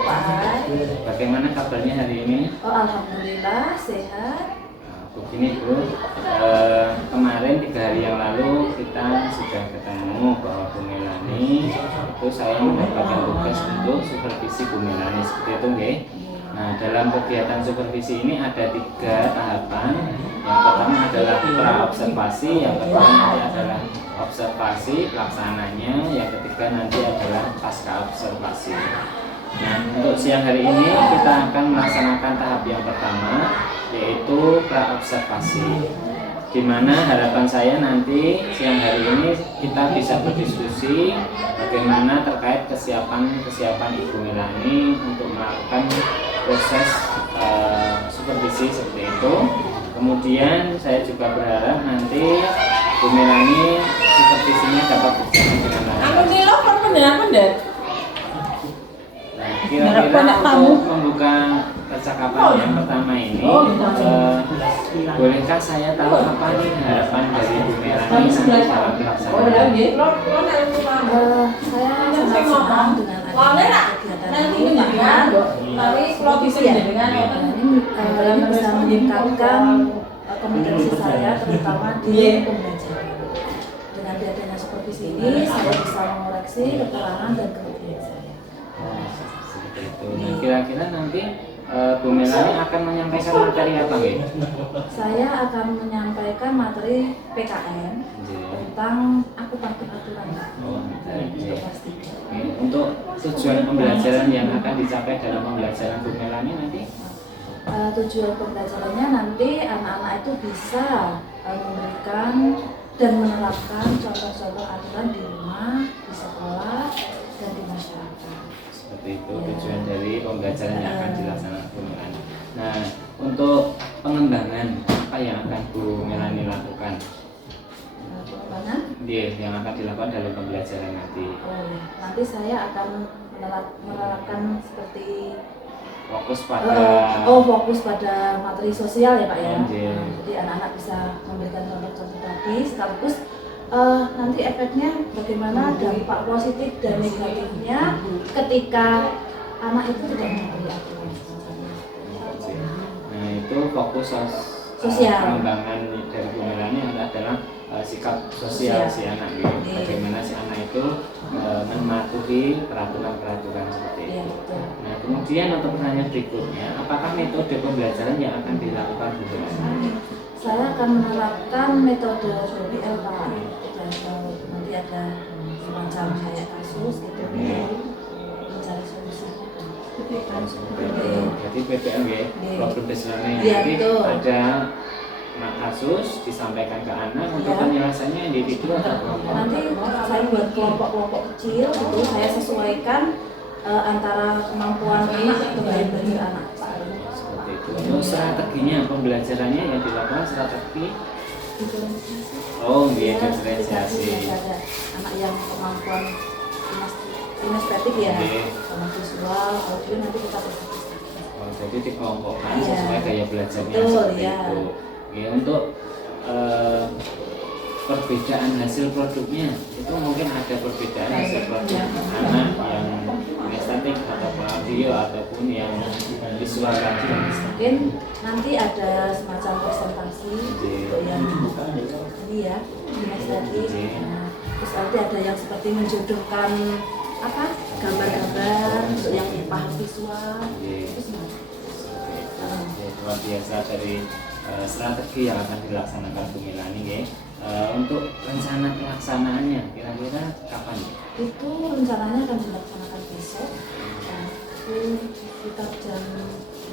Pak. Bagaimana kabarnya hari ini? Oh, alhamdulillah sehat. Begini Bu, kemarin 3 hari yang lalu kita sudah ketemu bahwa Bu Melani itu saya mendapatkan tugas untuk supervisi Bu Melani seperti itu nggih. Nah, dalam kegiatan supervisi ini ada 3 tahapan. Yang pertama adalah pra-observasi, yang kedua nanti adalah observasi pelaksananya, yang ketiga nanti adalah pasca observasi. Nah, untuk siang hari ini kita akan melaksanakan tahap yang pertama, yaitu pra-observasi, di mana harapan saya nanti siang hari ini kita bisa berdiskusi bagaimana terkait kesiapan Ibu Melani untuk melakukan proses supervisi seperti itu. Kemudian saya juga berharap nanti Bu Melani supervisinya dapat berjalan dengan lancar. Kira-kira untuk membuka percakapan yang pertama ini, bolehkah saya tahu apa nih harapan dari Bu Melani nanti dalam pelaksanaan? Saya sangat senang dengan kegiatan ini karena ini bisa meningkatkan kompetensi saya terutama di pembelajaran. Dengan adanya supervisi ini saya bisa mengoreksi kekurangan dan kelebihan saya. Nah, kira-kira nanti Bu Melani akan menyampaikan materi apa nggih? Saya akan menyampaikan materi PKN tentang akupatur aturan. Untuk tujuan pembelajaran yang akan dicapai dalam pembelajaran Bu Melani nanti? Tujuan pembelajarannya nanti anak-anak itu bisa memberikan dan menerapkan contoh-contoh aturan di rumah, di sekolah, dan di masyarakat. Seperti itu tujuan dari pembelajaran yang akan dilaksanakan Bu Melani. Nah, untuk pengembangan apa yang akan Bu Melani lakukan? Pengembangan? Iya, yang akan dilakukan dalam pembelajaran nanti. Nanti saya akan menerapkan seperti fokus pada fokus pada materi sosial ya Pak ya. Jadi anak-anak bisa memberikan contoh-contoh tadi sekaligus nanti efeknya bagaimana dampak positif dan negatifnya ketika anak itu tidak memberi aturan. Nah, itu fokus sosial. Pengembangan dari Bu Melani adalah sikap sosial si anak gitu. Bagaimana si anak itu mematuhi peraturan-peraturan seperti itu. Nah, kemudian untuk pertanyaan berikutnya, apakah metode pembelajaran yang akan dilakukan Bu Melani? Saya akan menerapkan metode BBL Pak. Nanti ada semacam kayak kasus gitu, mencari solusinya. Jadi PPL ya, problem based learning. Jadi ada kasus disampaikan ke anak untuk penyelesaiannya individu atau kelompok. Nanti saya buat kelompok-kelompok kecil, gitu. Saya sesuaikan antara kemampuan anak atau bagi anak. Seperti itu. Untuk strateginya pembelajarannya yang dilakukan strategi. Iya, diferensiasi. Ada anak yang kemampuan kinestetik ya, sama visual, audio nanti kita jadi dikelompokkan sesuai gaya belajarnya seperti itu. Ya, untuk perbedaan hasil produknya itu mungkin ada perbedaan hasil produk anak yang kinestetik ataupun audio ataupun yang visual tadi. Mungkin nanti ada semacam presentasi yang ini ya kinestetik. Terus nanti ada yang seperti menjodohkan gambar-gambar untuk yang paham visual. Luar biasa dari strategi yang akan dilaksanakan Bu Melani ya. Untuk rencana pelaksanaannya kira-kira kapan? Itu rencananya akan dilaksanakan besok. Sekitar jam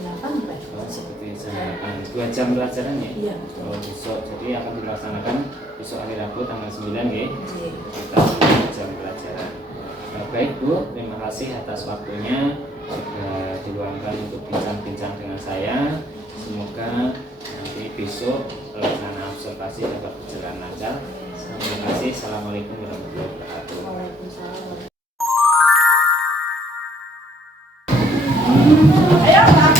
8 Pak. Seperti jam 8. 2 jam pelajaran ya? Iya, betul. Besok, jadi akan dilaksanakan besok hari Rabu tanggal 9 ya. Kita 2 jam pelajaran. Baik Bu, terima kasih atas waktunya sudah diluangkan untuk bincang-bincang dengan saya. Semoga nanti besok pelaksanaan observasi dapat berjalan lancar. Terima kasih. Assalamualaikum warahmatullahi wabarakatuh. Waalaikumsalam. Ayo, Pak,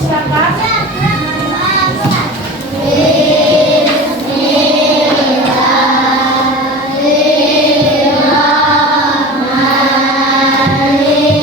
silakan. Bismillahirrahmanirrahim.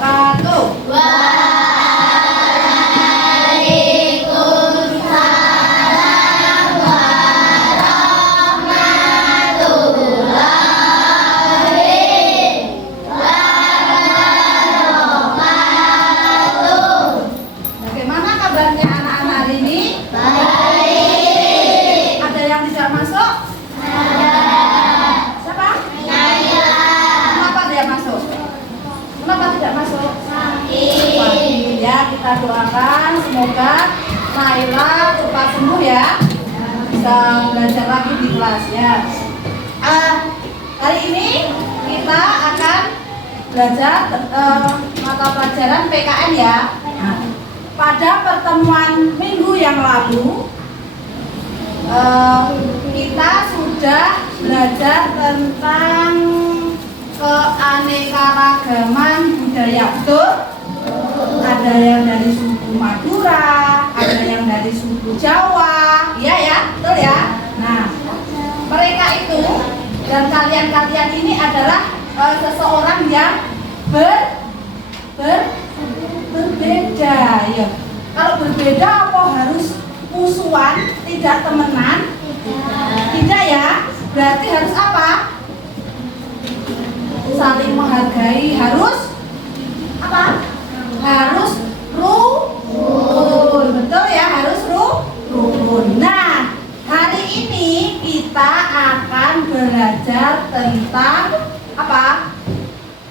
wabarakatuh. Bagaimana kabarnya anak-anak hari ini? Baik. Ada yang tidak masuk? Siapa? Kenapa dia masuk? Kenapa tidak masuk? Sakit. Ya, kita doakan semoga Naila cepat sembuh ya. Bisa belajar lagi di kelas ya. Hari ini kita akan belajar mata pelajaran PKN ya. Pada pertemuan minggu yang lalu kita sudah belajar tentang keanekaragaman budaya, betul? Ada yang dari suku Madura, ada yang dari suku Jawa, iya ya, betul ya? Nah, mereka itu dan kalian-kalian ini adalah seseorang yang berbeda ya. Kalau berbeda apa harus musuhan, tidak temenan? Tidak ya. Berarti harus apa? Saling menghargai, harus apa? Harus rukun. Betul ya, harus rukun. Nah, hari ini kita akan belajar tentang apa?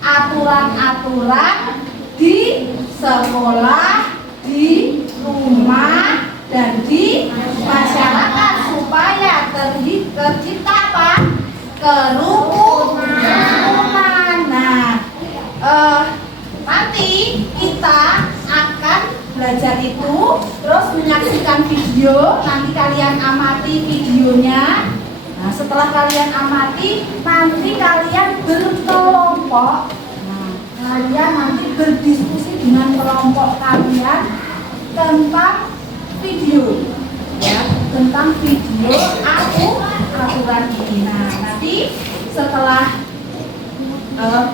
Aturan-aturan di sekolah, di rumah, dan di masyarakat supaya tercipta apa? Kerukunan. Nah, nanti kita akan belajar itu, terus menyaksikan video. Nanti kalian amati videonya. Nah, setelah kalian amati, nanti kalian berkelompok. Kalian nanti berdiskusi dengan kelompok kalian tentang video ya, tentang video aturan ini. Nah, nanti setelah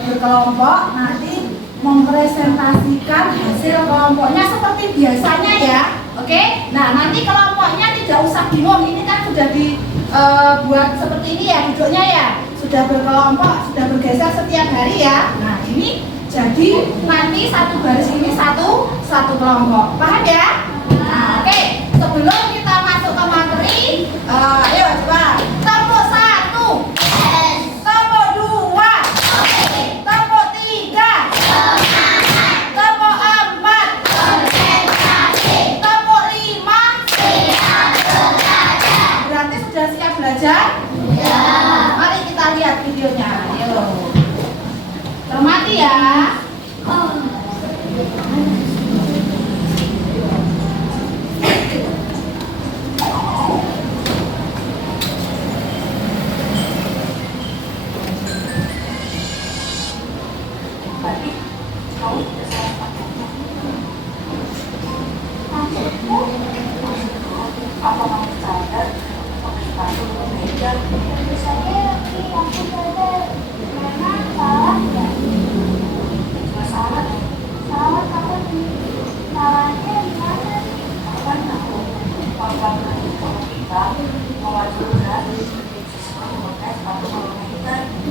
berkelompok nanti mempresentasikan hasil kelompoknya seperti biasanya ya. Oke? Nah, nanti kelompoknya tidak usah bingung, ini kan sudah dibuat seperti ini ya duduknya ya. Sudah berkelompok, sudah bergeser setiap hari ya. Nah, ini jadi nanti satu garis ini satu kelompok. Paham ya? Nah, oke. Sebelum kita masuk ke materi, ayo coba. Tepuk 1. Tepuk 2. Tepuk 3. Tepuk 4. Tepuk 5. Berarti sudah siap belajar? Ya. Mari kita lihat videonya. Ayo. Cermati ya.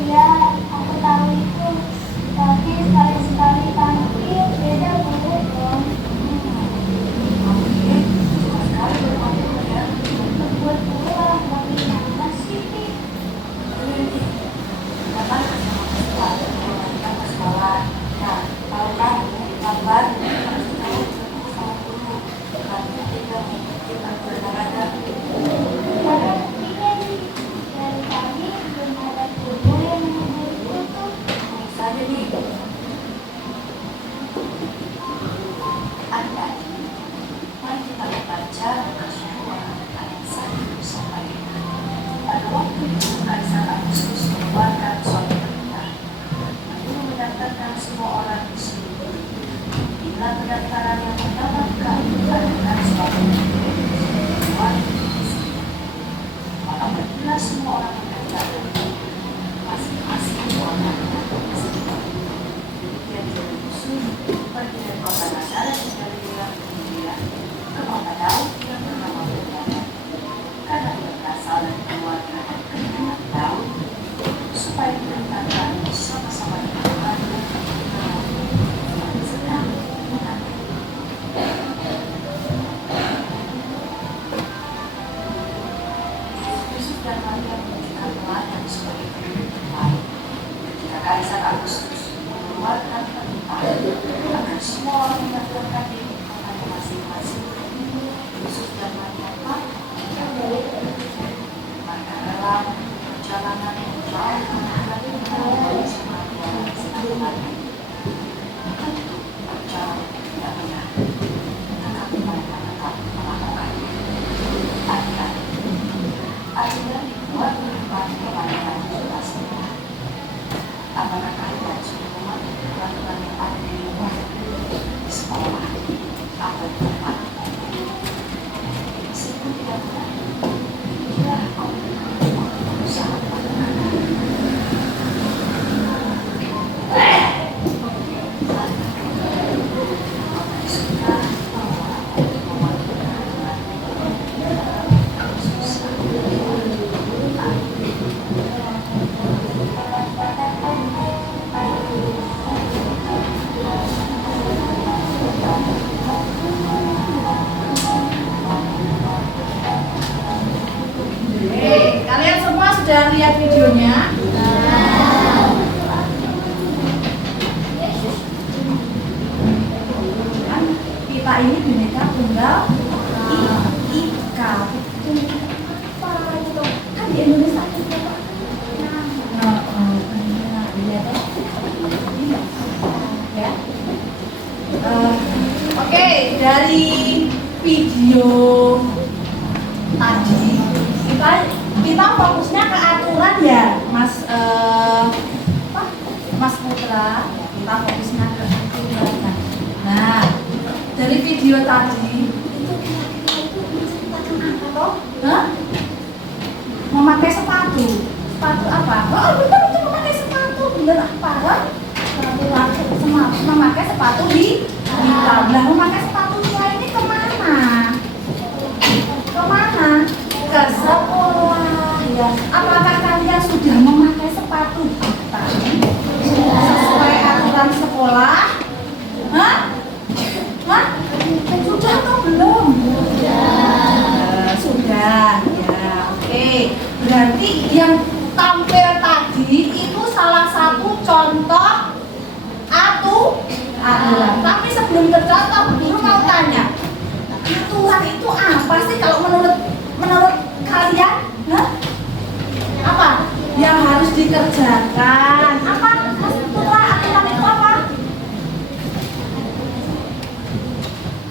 Iya, aku tahu itu. Tapi sekali-sekali tampil beda boleh dong. Buat pulang, bagaimana sih? Ada buktinya nih. Dari tadi belum ada guru yang menegur tuh. Ada. Mari kita membaca Al-Quran ayat 1 sampai 5. Pada waktu itu, Kaisar Agustus mengeluarkan suatu perintah untuk mendaftarkan semua orang di seluruh dunia. Bila pendaftaran yang mendapatkan adalah suatu maka apabila semua orang mendaftarkan masing-masing orang demikian juga disuruh kota Nazaret di Galilea kemudian ke kota Daud yang bernama Betlehem, karena ia berasal dari keluarga dan keturunan Daud, supaya diberitakan bersama-sama dengan Maria yang sedang mengandung. Yusuf dan Maria menunjukkan teladan sebagai pemimpin baik ketika Kaisar Agustus mengeluarkan perintah agar semua orang mendaftarkan diri di kotanya masing-masing. Yusuf dan Maria mereka rela perjalanan yang jauh menghadapi kondisi Maria yang sedang mengandung. Tentu perjalanan tidak mudah, tetapi mereka tetap melakukannya. Akhirnya dibuat perintah kepada kita semua. Apakah kalian sudah mematuhi peraturan yang ada di rumah, di sekolah, atau di tempat? Meskipun tidak benar, bila kau berusaha melakukan. Kalian semua sudah lihat videonya? Kan kita ini Bhinneka Tunggal Ika. Apa itu? Kan di Indonesia itu apa? Ya. Oke, dari video tadi kita fokusnya ke aturan ya, Mas Putra. Kita fokusnya ke aturan. Nah, dari video tadi itu kira-kira itu menceritakan apa toh? Memakai sepatu. Sepatu apa? Oh, benar itu memakai sepatu. Benar apa? Memakai sepatu di tablah. Memakai sepatu ini kemana? Kemana? Ke sekolah ya. Apakah kalian sudah memakai sepatu sesuai aturan sekolah? Sudah atau belum? Sudah ya. Oke. Berarti yang tampil tadi itu salah satu contoh aturan. Tapi sebelum tercontoh, guru mau tanya, aturan itu apa sih kalau menurut kalian? Apa yang harus dikerjakan? Apa aturan itu apa?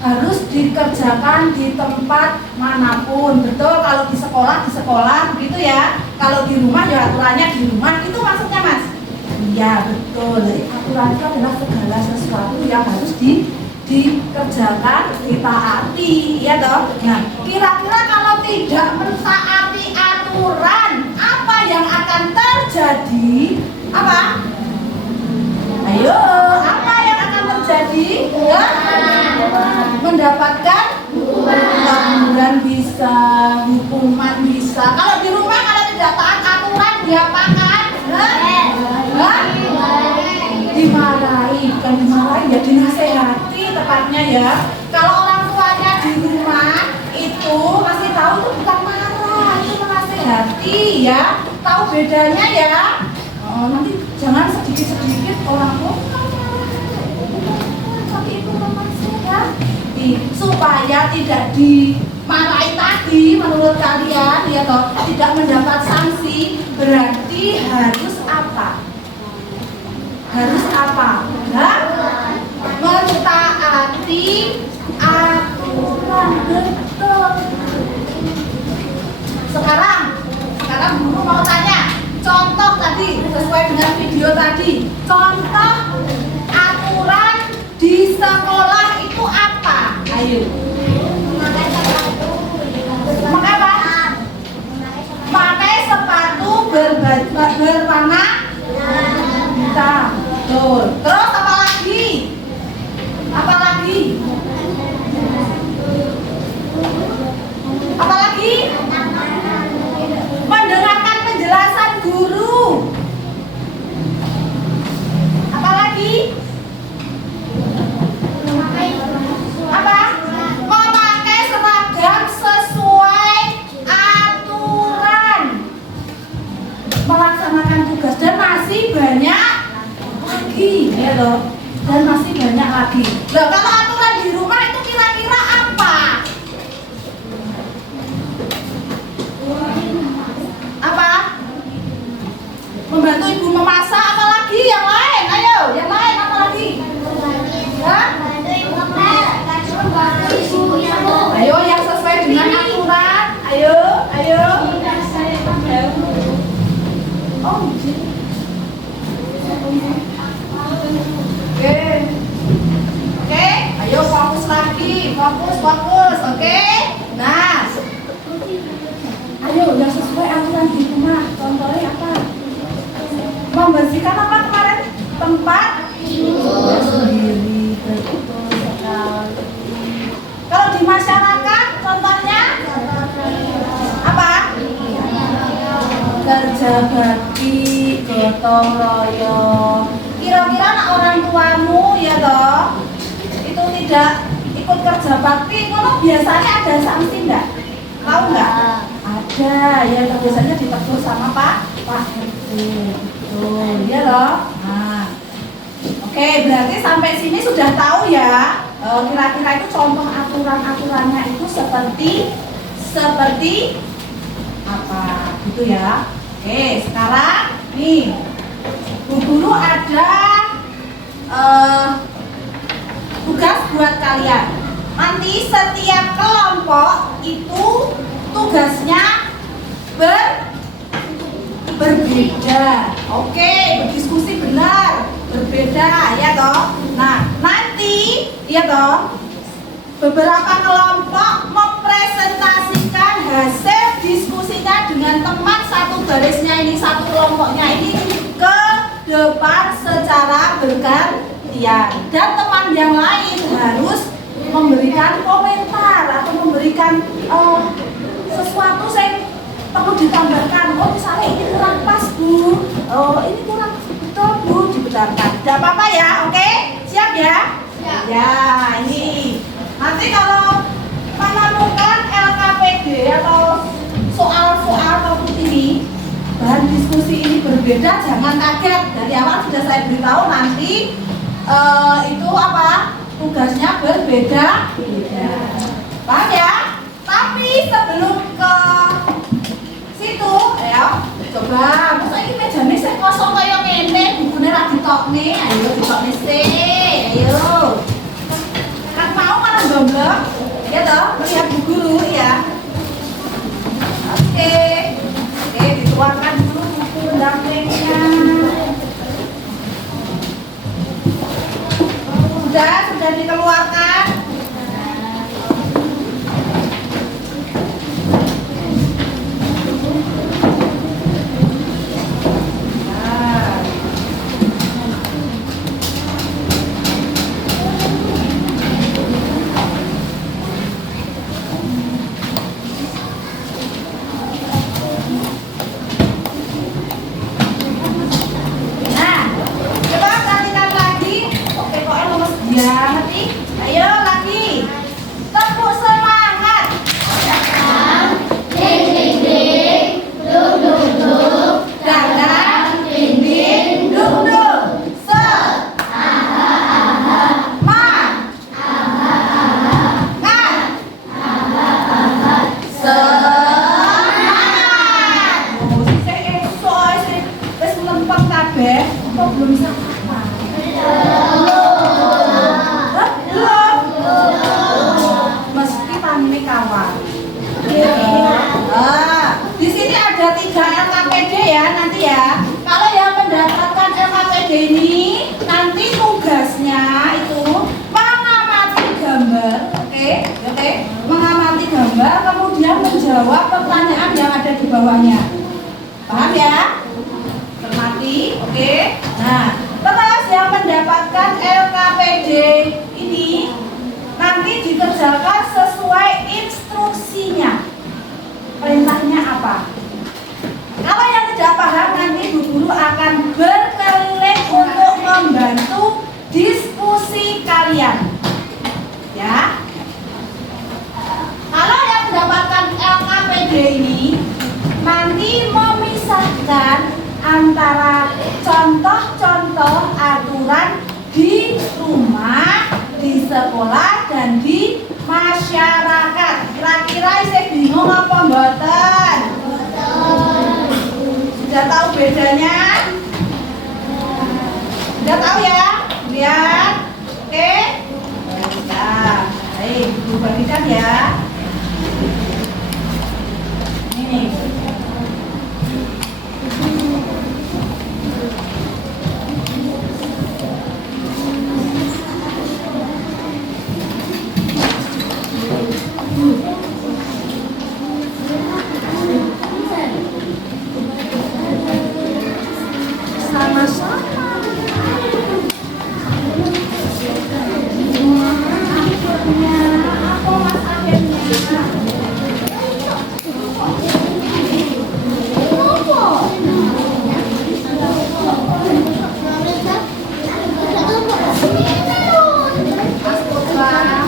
Harus dikerjakan di tempat manapun. Betul, kalau di sekolah begitu ya. Kalau di rumah ya aturannya di rumah. Itu maksudnya Mas? Iya betul. Jadi aturan itu adalah segala sesuatu yang harus dikerjakan, ditaati, ya toh. Nah, kira-kira kalau tidak mentaati aturan, apa yang akan terjadi? Apa? Ayo, apa yang akan terjadi? Ya? Mendapatkan teguran bisa, hukuman bisa. Kalau di rumah kalau tidak taat aturan diapakan? Dimarahi, bukan dimarahi ya, dinasehati tepatnya ya. Kalau orang tuanya di rumah itu masih tahu itu bukan marah, itu menasehati ya. Tahu bedanya ya. Nanti jangan sedikit-sedikit orang tua tapi itu menasehati supaya tidak dimarahi tadi. Menurut kalian ya toh, tidak mendapat sanksi, berarti harus apa? Harus apa? Mentaati aturan. Betul. Sekarang guru mau tanya, contoh tadi sesuai dengan video tadi. Contoh aturan di sekolah itu apa? Ayo. Memakai apa? Pakai sepatu berwarna hitam. Betul. Terus apa lagi? Nah, kalau aturan di rumah itu kira-kira apa? Apa? Membantu ibu memasak, apalagi yang lain? Ayo, yang lain apa lagi? Hah? Ayo yang sesuai dengan aturan. Ayo, ayo. Oh, oke. Oke, ayo fokus lagi. Fokus. Oke. Nah, ayo yang sesuai aturan di rumah. Contohnya apa? Membersihkan apa kemarin? Tempat sendiri. Betul sekali. Kalau di masyarakat, contohnya apa? Kerja bakti, gotong royong. Kira-kira anak orang tuamu ya toh itu tidak ikut kerja bakti, kalau biasanya ada sanksi enggak? Tahu enggak? Ada ya, biasanya ditegur sama Pak RT. Betul, ya loh. Nah, oke, berarti sampai sini sudah tahu ya. Kira-kira itu contoh aturannya itu seperti apa gitu ya. Oke, sekarang nih Bu Guru ada tugas buat kalian. Nanti setiap kelompok itu tugasnya berbeda. Oke, berdiskusi benar, berbeda ya toh. Nah, nanti ya toh beberapa kelompok mempresentasikan hasil diskusinya dengan teman satu garisnya ini, satu kelompoknya ini ke depan secara bergantian, dan teman yang lain harus memberikan komentar atau memberikan sesuatu yang perlu ditambahkan. Oh, misalnya ini kurang pas Bu, oh ini kurang betul Bu, dibenarkan. Tidak apa-apa ya, oke? Siap ya? Siap. Ya, ini nanti kalau menemukan LKPD atau soal-soal topik ini, bahan diskusi ini berbeda, jangan kaget. Dari awal sudah saya beritahu nanti itu apa? Tugasnya berbeda. Paham ya? Tapi sebelum ke situ, ayo coba. Masa ini mejane sing kosong kaya ngene, bukune ra ditokne. Ayo ditokne sih. Ayo. Kan mau malah goblok. Ya toh, melihat Bu Guru ya. Oke, dituangkan dulu buku pendampingnya. Sudah dikeluarkan. Di sini ada 3 LKPD ya nanti ya. Kalau yang mendapatkan LKPD ini nanti tugasnya itu mengamati gambar, oke, mengamati gambar, kemudian menjawab pertanyaan yang ada di bawahnya. Paham ya? Cermati, oke. Nah, terus yang mendapatkan LKPD ini nanti dikerjakan sesuai instruksinya. Perintahnya apa? Kalau yang tidak paham, nanti Bu Guru akan berkeliling untuk membantu diskusi kalian. Ya. Kalau yang mendapatkan LKPD ini nanti memisahkan antara contoh-contoh aturan di rumah, di sekolah dan di masyarakat. Kira-kira saya bingung apa mboten? Sudah tahu bedanya? Sudah tahu ya? Lihat. Oke? Nah, baik, Ibu bagikan ya. Ini. Sama-sama. Apa mas akhirnya? Mas Putra.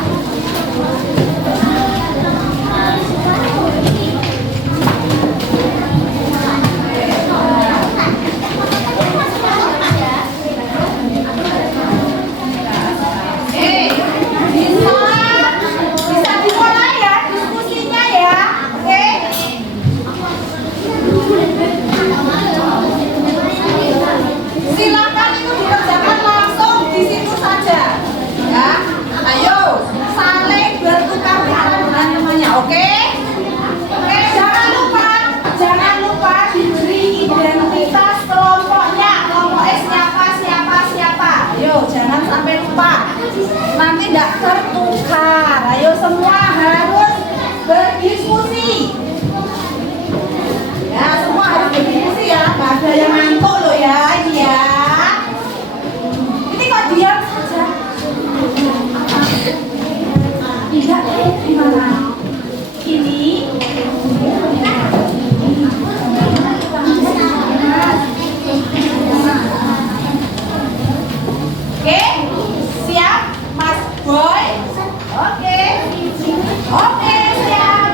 Bisa dimulai ya diskusinya ya, oke? Silakan itu dikerjakan langsung di situ saja, ya. Ayo, saling bertukar pikiran dengan temannya, oke? Oke, jangan lupa diberi identitas kelompoknya, kelompoknya siapa. Ayo, jangan sampai lupa. Nanti tidak tertukar. Ayo semua harus berdiskusi. Ya, semua harus berdiskusi ya. Gak ada yang ngantuk loh ya, ini ya. Ini kok diam saja? Tidak, gimana? Ini. Oke, siap, Mas Boy. Oke, siap.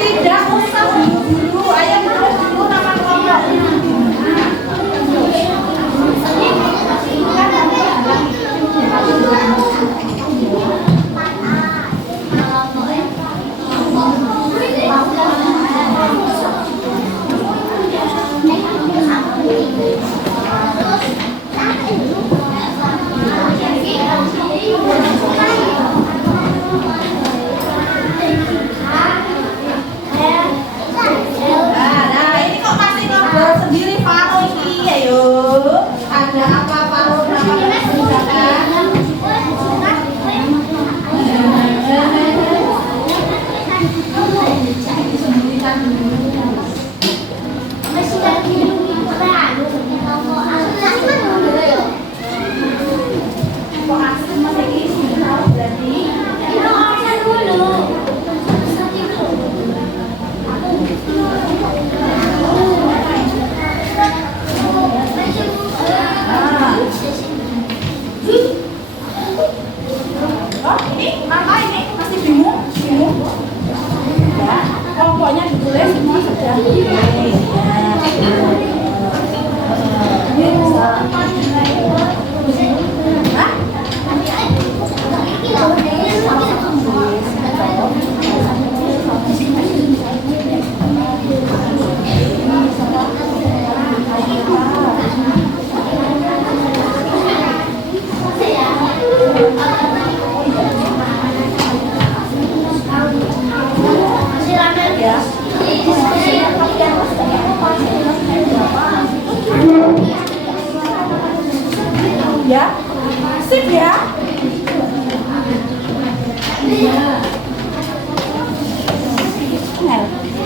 Tidak usah buru-buru, ayo tulis dulu nama kelompok. Nah, ini kok masih ngobrol sendiri Faro ini, ayo. Ada apa Faro? Kenapa bersenjata? Disembunyikan dulu. Kok asli masih isi tahu berarti? Oh, ini apa ini? Masih bingung? Ya, kelompoknya ditulis semua sudah. Ini bisa. Hah? Ya, sip ya.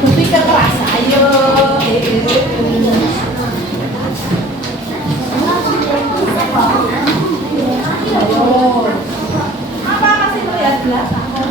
Berpikir keras, ayo. Ayo. Apa masih melihat belakang?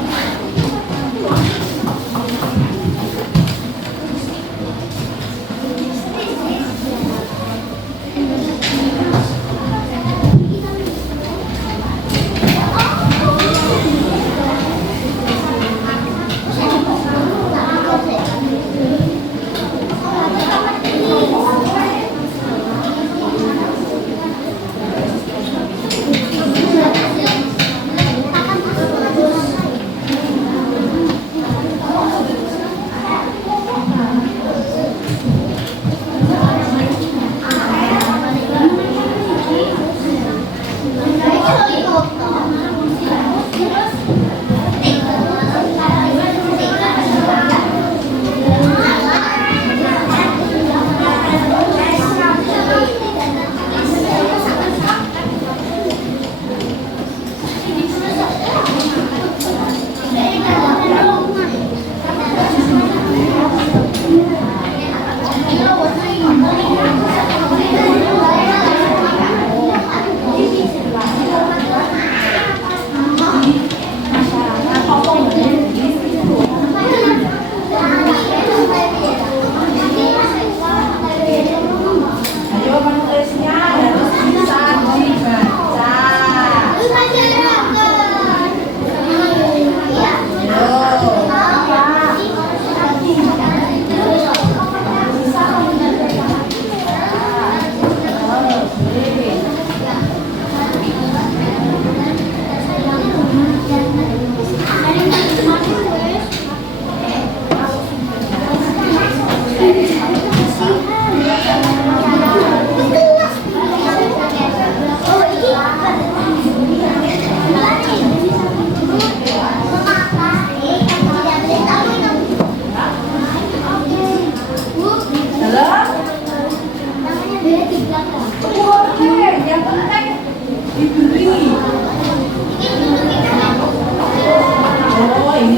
Oh ini.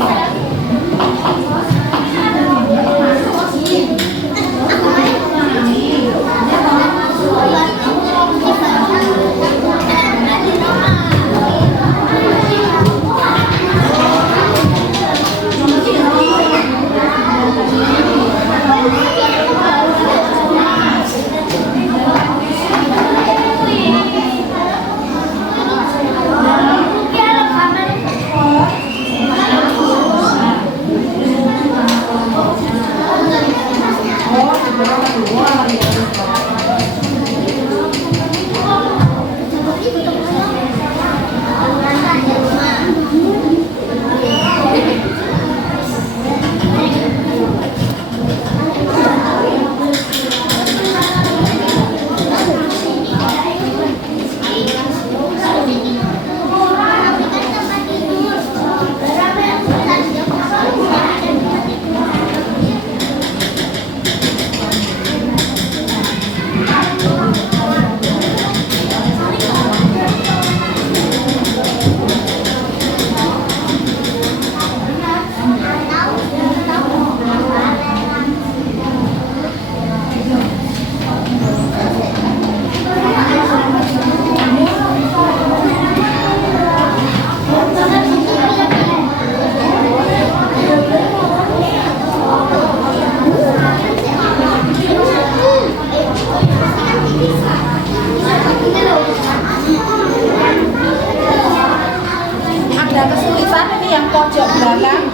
Ada kesulitan ini yang pojok belakang?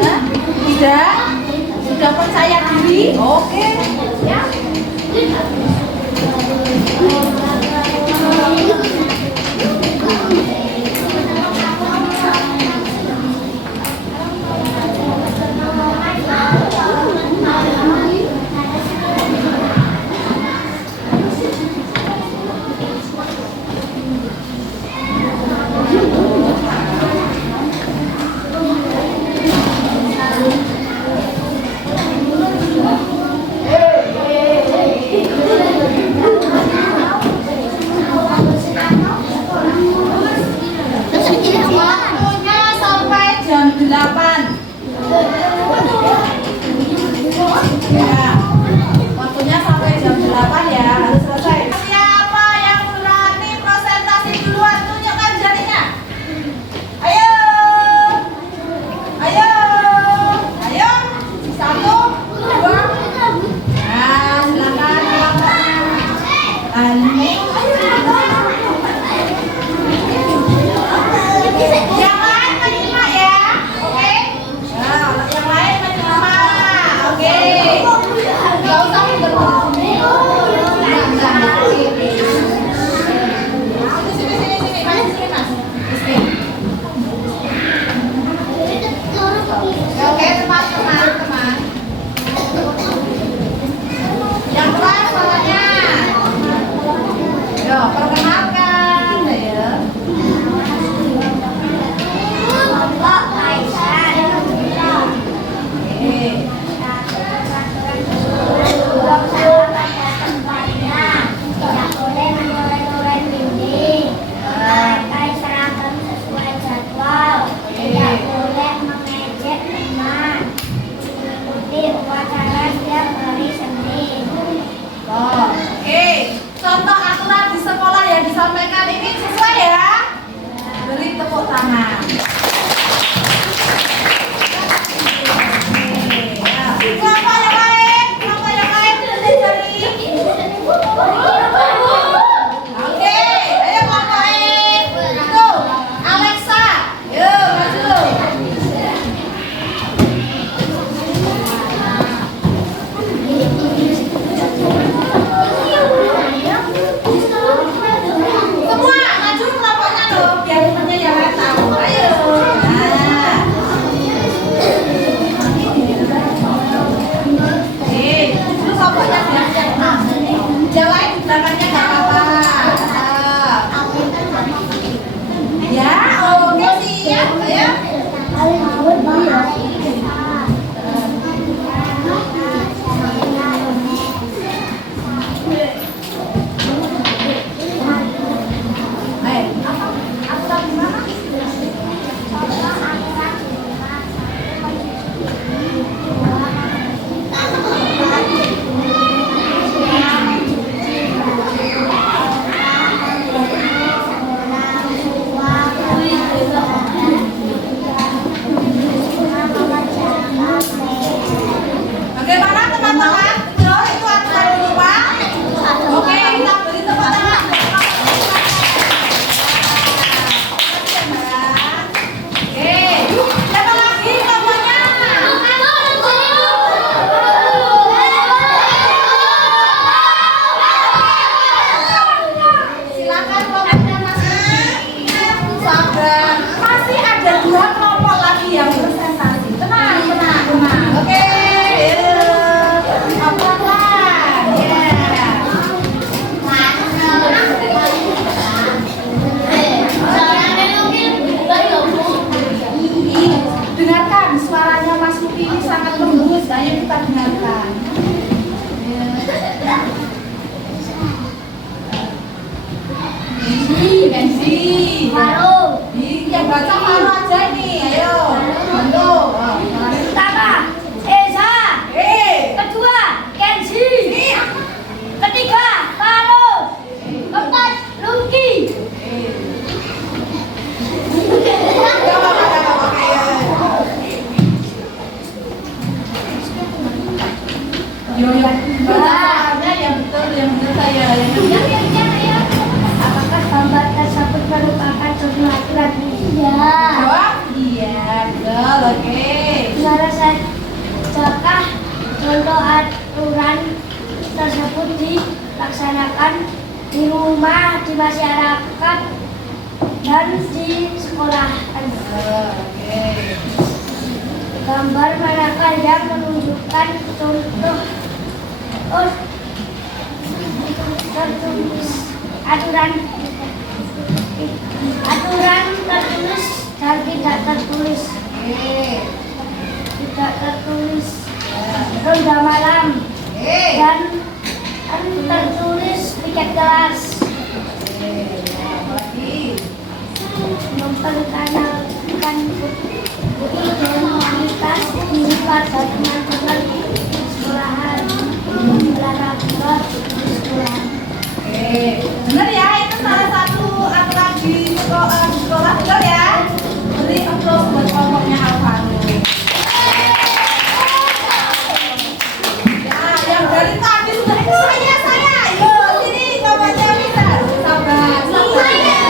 Hah? Tidak? Sudah percaya diri? Oke. Ya. Ayo kita dengarkan. Kenzi. Baru. Yang baca Faro aja nih. Ayo. Bantu. Pertama, Eza. Kedua, Kenzi. Ketiga, Baru. Keempat, Lucky. Yo yang yang betul saya yang Apakah gambar tersebut merupakan contoh aturan? Iya. jawab iya betul oke. Saudara sadakah contoh aturan tersebut dilaksanakan di rumah, di masyarakat, dan di sekolah? Oke. Gambar manakah yang menunjukkan contoh tertulis aturan tertulis dan tidak tertulis? Tidak tertulis ronda malam dan tertulis piket kelas. Memperkenalkan identitas diri pada teman-teman sekolahan, olahraga di sekolah. Benar ya, itu salah satu aturan di sekolah betul ya. Beri applause buat kelompoknya Alvaro. Ya, yang dari tadi sudah saya. Yuk sini kelompoknya bisa. Sabar. Semuanya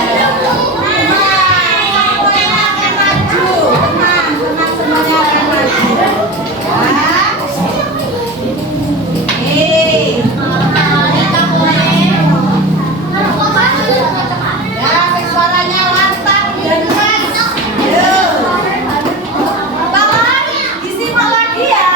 akan maju. Tenang, semuanya akan maju. Ya, suaranya mantap dan keras. Yuk. Tolong disimak lagi ya.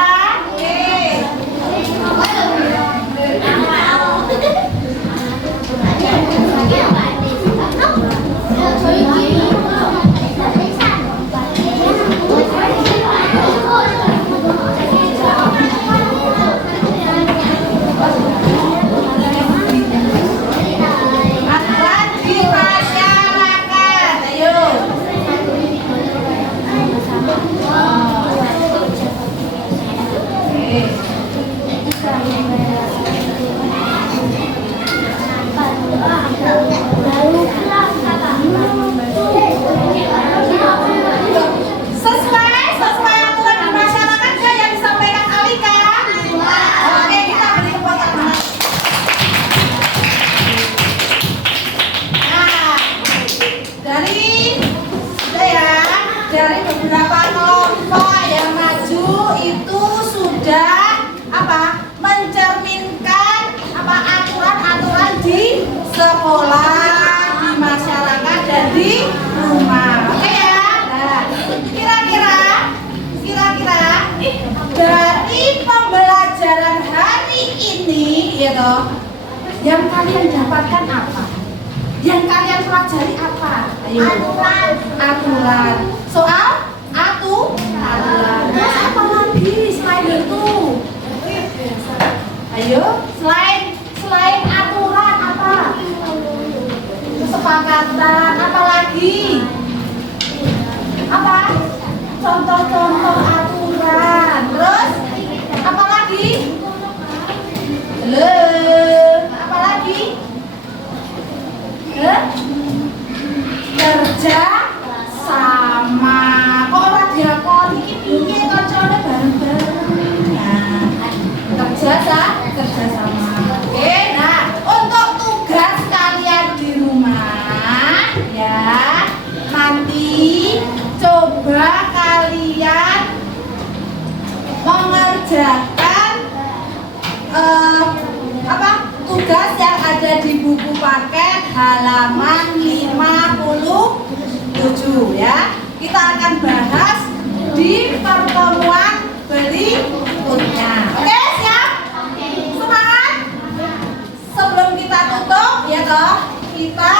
Aturan di masyarakat. Ayo. Sesuai aturan di masyarakat ya yang disampaikan Alika. Oke, kita beri tepuk tangan. Nah, dari beberapa kelompok yang maju itu sudah mencerminkan aturan-aturan di sekolah, di masyarakat dan di rumah. Oke ya. Nah, kira-kira dari pembelajaran hari ini ya toh, yang kalian dapatkan apa? Yang kalian pelajari apa? Ayo. Aturan. Soal aturan. Terus apa lagi selain itu? Ayo, selain aturan apa? Kesepakatan apa lagi? Apa? Contoh-contoh aturan. Terus apa lagi? Apa lagi? Kerja sama. Kok ora diakon iki piye kancane bareng-bareng. Nah, kerja sama. Oke, nah untuk tugas kalian di rumah ya, nanti coba kalian mengerjakan tugas yang ada di buku paket halaman 57 ya. Kita akan bahas di pertemuan berikutnya. Oke, siap? Semangat? Sebelum kita tutup ya toh, kita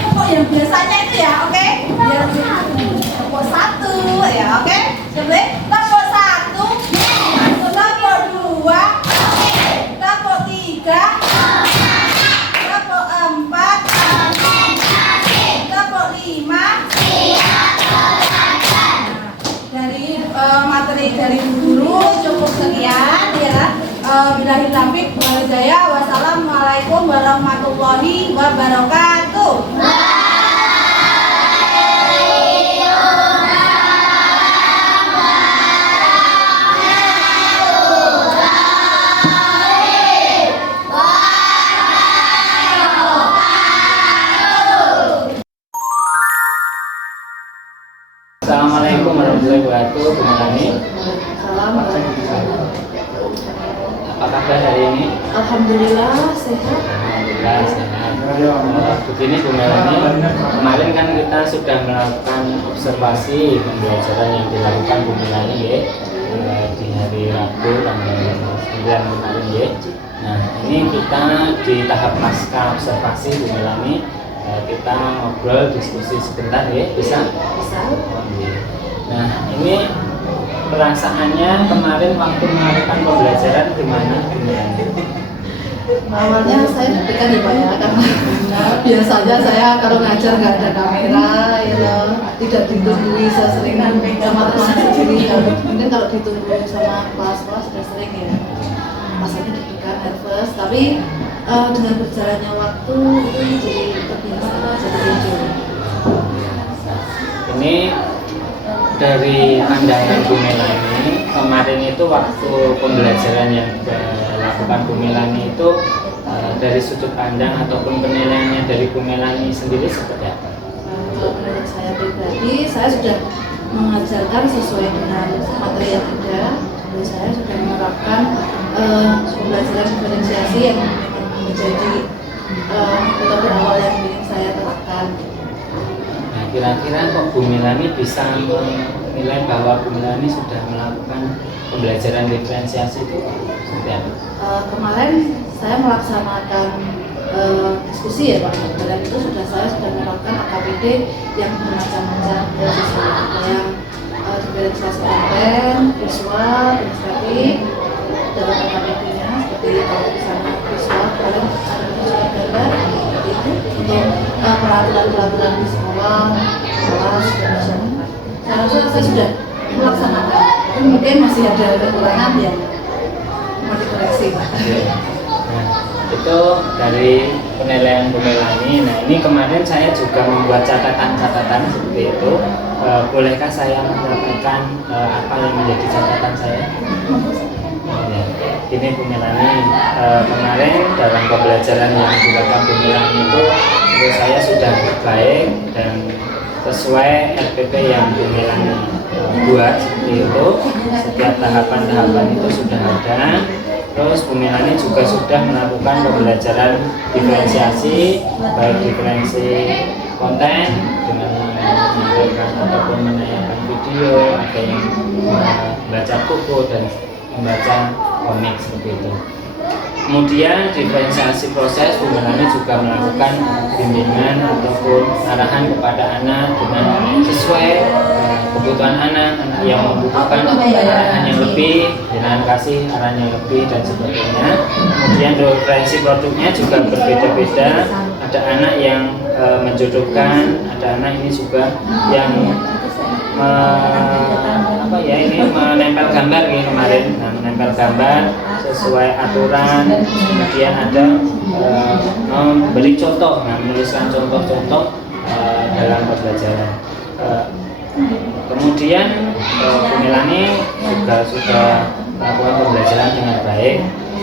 pokok yang biasanya itu ya, oke? Biar pokok 1 ya. materi dari guru cukup sekian ya. Billahi taufiq wal hidayah. Wassalamualaikum warahmatullahi wabarakatuh. Assalamualaikum warahmatullahi wabarakatuh. Bu Melani, Salam. apa kabar hari ini? Alhamdulillah sehat. Alhamdulillah sehat. Begini Bu Melani, kemarin kan kita sudah melakukan observasi pembelajaran yang dilakukan Bu Melani ya, di hari Rabu tanggal 9 kemarin ya. Nah ini kita di tahap pasca observasi Bu Melani, kita ngobrol diskusi sebentar ya, bisa? Bisa. Nah ini perasaannya kemarin waktu melakukan pembelajaran gimana? Awalnya saya deg-degan ya Pak ya, karena biasanya saya kalau ngajar nggak ada kamera, ya tidak ditunggu sesering sama teman sendiri. Mungkin kalau ditunggu sama kelas-kelas sudah sering ya. Masanya deg-degan, nervous, tapi dengan berjalannya waktu itu jadi terbiasa, jadi enjoy. Ini dari pandangan Bu Melani, kemarin itu waktu pembelajaran yang dilakukan Bu Melani itu dari sudut pandang ataupun penilaiannya dari Bu Melani sendiri seperti apa? Kalau menurut saya pribadi, saya sudah mengajarkan sesuai dengan materi yang ada. Jadi saya sudah menerapkan pembelajaran diferensiasi yang memang menjadi metode awal yang ingin saya terapkan. Nah, kira-kira kok Bu Melani bisa menilai bahwa Bu Melani sudah melakukan pembelajaran diferensiasi itu seperti apa? Kemarin saya melaksanakan diskusi ya Pak, dan itu saya sudah menerapkan AKBD yang bermacam-macam, yang diferensiasi konten, visual, ilustratif, dalam AKBD-nya seperti kalau misalnya visual, kalian ada visual gambar, seperti itu untuk peraturan-peraturan di sekolah, kelas, dan macam-macam. Saya rasa saya sudah melaksanakan, tapi mungkin masih ada kekurangan ya. Mau dikoreksi Pak. Nah, itu dari penilaian Bu Melani. Nah, ini kemarin saya juga membuat catatan-catatan seperti itu. Bolehkah saya menyampaikan apa yang menjadi catatan saya? Ya, ini Bu Melani, kemarin dalam pembelajaran yang dilakukan Bu Melani itu menurut saya sudah baik dan sesuai RPP yang Bu Melani buat seperti itu. Setiap tahapan-tahapan itu sudah ada. Terus Bu Melani juga sudah melakukan pembelajaran diferensiasi, baik diferensi konten dengan menampilkan ataupun menayangkan video, ada yang membaca buku dan membaca komik seperti itu. Kemudian diferensiasi proses, Bu Melani juga melakukan bimbingan ataupun arahan kepada anak dengan sesuai kebutuhan anak yang membutuhkan arahan yang lebih, dengan kasih arahan yang lebih dan sebagainya. Kemudian referensi produknya juga berbeda-beda. Ada anak yang menjodohkan, ada anak ini juga yang menempel gambar ya kemarin. Nah, menempel gambar sesuai aturan. Kemudian ada memberi contoh, menuliskan contoh-contoh dalam pembelajaran. Kemudian Bu Melani juga sudah melakukan pembelajaran dengan baik.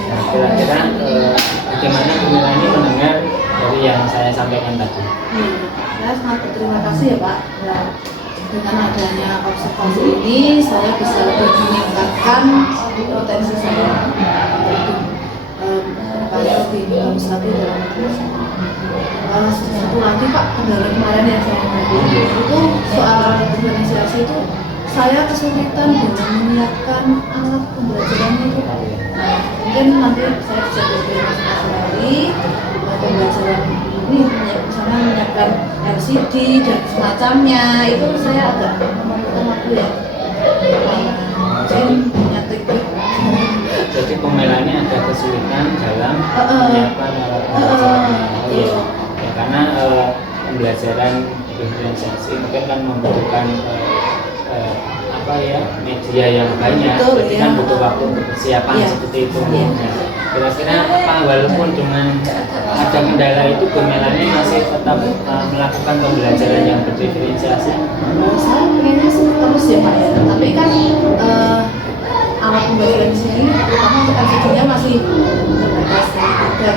Nah, kira-kira bagaimana Bu Melani mendengar dari yang saya sampaikan tadi? Saya sangat berterima kasih ya Pak. Ya, dengan adanya observasi ini, saya bisa lebih meningkatkan potensi saya supaya lebih bagus lagi dalam kelas. Satu lagi Pak, kendala kemarin yang saya hadapi itu soal diferensiasi itu saya kesulitan dengan menyiapkan alat pembelajarannya itu Pak. Nah, mungkin nanti saya bisa berinvestasi lagi pembelajaran ini, misalnya menyiapkan LCD dan semacamnya, itu saya agak memerlukan waktu ya. Mungkin punya trik-trik. Jadi Bu Melani ada kesulitan dalam menyiapkan alat pembelajaran. Ya, karena pembelajaran diferensiasi mungkin kan membutuhkan apa ya media yang banyak, Betul, berarti ya. kan butuh waktu untuk persiapan Iya. seperti itu. Iya. Nah, kira-kira apa walaupun dengan ada kendala itu Bu Melani masih tetap melakukan pembelajaran yang berdiferensiasi? Saya pengennya sih terus ya Pak ya, tapi kan alat pembelajaran di sini terutama untuk LCD-nya masih terbatas ya, tidak.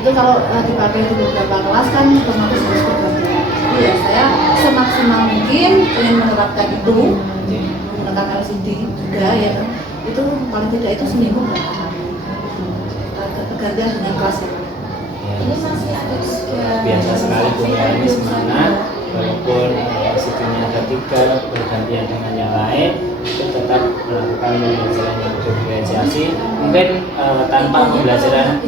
Itu kalau dipakai di beberapa kelas kan otomatis harus berbagi. Jadi ya saya semaksimal mungkin ingin menerapkan itu menggunakan LCD juga ya kan. Itu paling tidak itu seminggu berapa kali tergantian dengan kelas ya. Ini masih ada Biasa sekali Bu Melani semangat walaupun LCD-nya ada 3 bergantian dengan yang lain, itu tetap melakukan pembelajaran yang berdiferensiasi. Mungkin tanpa pembelajaran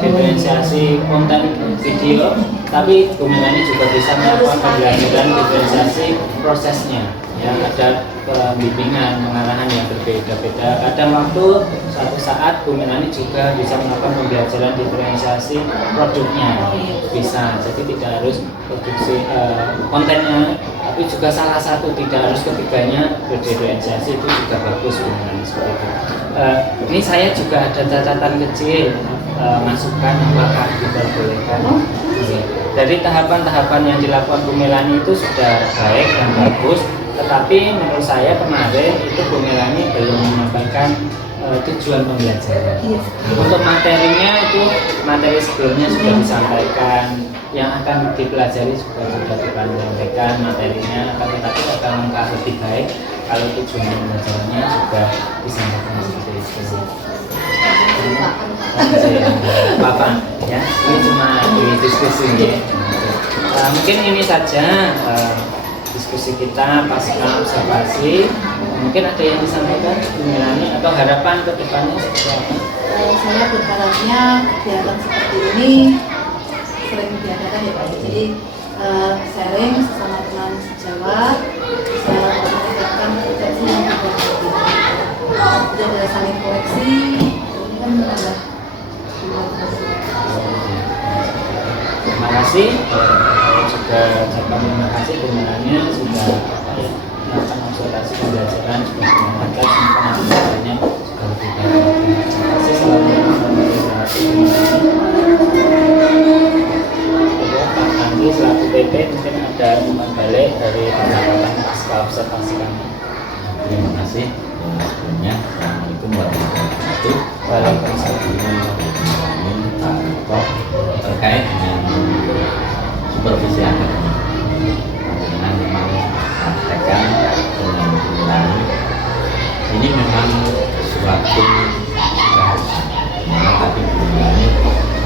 diferensiasi konten video, tapi Bu Melani juga bisa melakukan pembelajaran diferensiasi prosesnya. Ya, ada pembimbingan pengarahan yang berbeda-beda. Kadang waktu suatu saat Bu Melani juga bisa melakukan pembelajaran diferensiasi produknya, bisa. Jadi tidak harus produksi kontennya, tapi juga salah satu, tidak harus ketiganya berdiferensiasi, itu juga bagus Bu Melani seperti itu. Ini saya juga ada catatan kecil, masukan apakah diperbolehkan. Dari tahapan-tahapan yang dilakukan Bu Melani itu sudah baik dan bagus. Tetapi menurut saya kemarin itu Bu Melani belum menyampaikan tujuan pembelajaran. Untuk materinya itu materi sebelumnya sudah disampaikan, yang akan dipelajari juga sudah disampaikan materinya, akan tetapi akan langkah lebih baik kalau tujuan pembelajarannya juga disampaikan seperti itu. Bapak, ya ini cuma di diskusi ya. Mungkin ini saja diskusi kita pasca observasi. Mungkin ada yang disampaikan Bu Melani atau harapan ke depannya seperti apa? Saya berharapnya kegiatan seperti ini sering diadakan ya Pak. Jadi sharing sesama teman sejawat bisa meningkatkan persepsi yang berbagai. Jadi ada saling koleksi, ini kan menambah. Terima kasih. Saya juga ucapkan terima kasih Bu Melani sudah melakukan observasi pembelajaran, sudah menyampaikan semua pembelajarannya sudah lebih baik. Terima kasih. Assalamualaikum warahmatullahi wabarakatuh. Pak Andi selaku PP mungkin ada umpan balik dari pendapatan pasca observasi kami. Terima kasih. Sebelumnya, Assalamualaikum warahmatullahi wabarakatuh. Waalaikumsalam. Pak Kok terkait dengan supervisi akademik, dengan memang praktekan dengan Bu Melani ini memang suatu keharusan. Memang tadi Bu Melani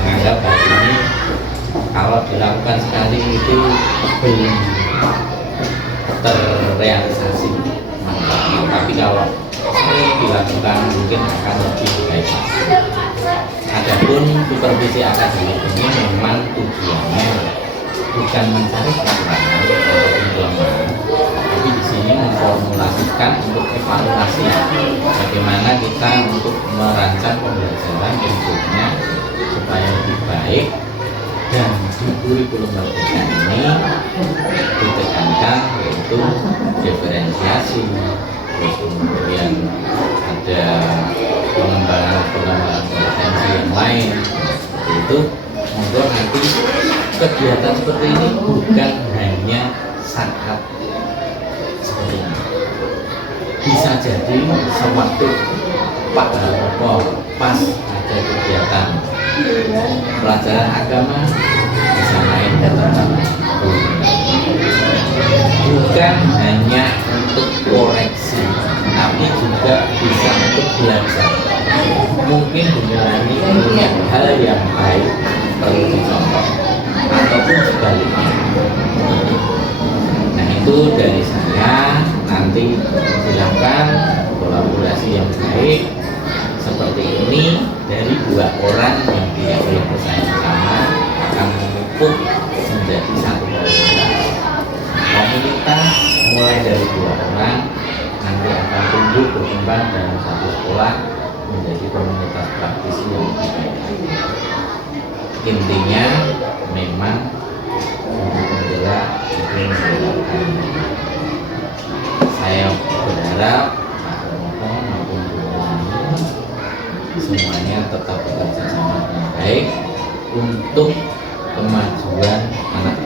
menganggap hal ini kalau dilakukan sekali itu belum terrealisasi, tapi kalau sering dilakukan mungkin akan lebih baik. Adapun supervisi akademik ini memang tujuannya bukan mencari kekurangan atau kelemahan, tapi di sini memformulasikan untuk evaluasi bagaimana kita untuk merancang pembelajaran bentuknya supaya lebih baik, dan di kurikulum merdeka ini ditekankan yaitu diferensiasi, terus kemudian ada pengembangan kompetensi yang lain. Itu monggo nanti kegiatan seperti ini bukan hanya saat seperti ini, bisa jadi sewaktu Pak Harmoko pas ada kegiatan pelajaran agama bisa main ke tempat bukan hanya untuk koreksi, tapi juga bisa untuk belajar. Mungkin Bu Melani punya hal yang baik perlu dicontoh, ataupun sebaliknya. Nah itu dari saya, nanti silakan kolaborasi yang baik seperti ini dari dua orang yang tidak boleh bersaing sama akan memupuk menjadi satu komunitas mulai dari dua orang nanti akan tumbuh berkembang dalam satu sekolah menjadi komunitas praktisi yang lebih baik. Intinya memang untuk membela iklim. Saya berharap Pak Romo maupun Bu Eni semuanya tetap bekerja sama dengan baik untuk kemajuan anak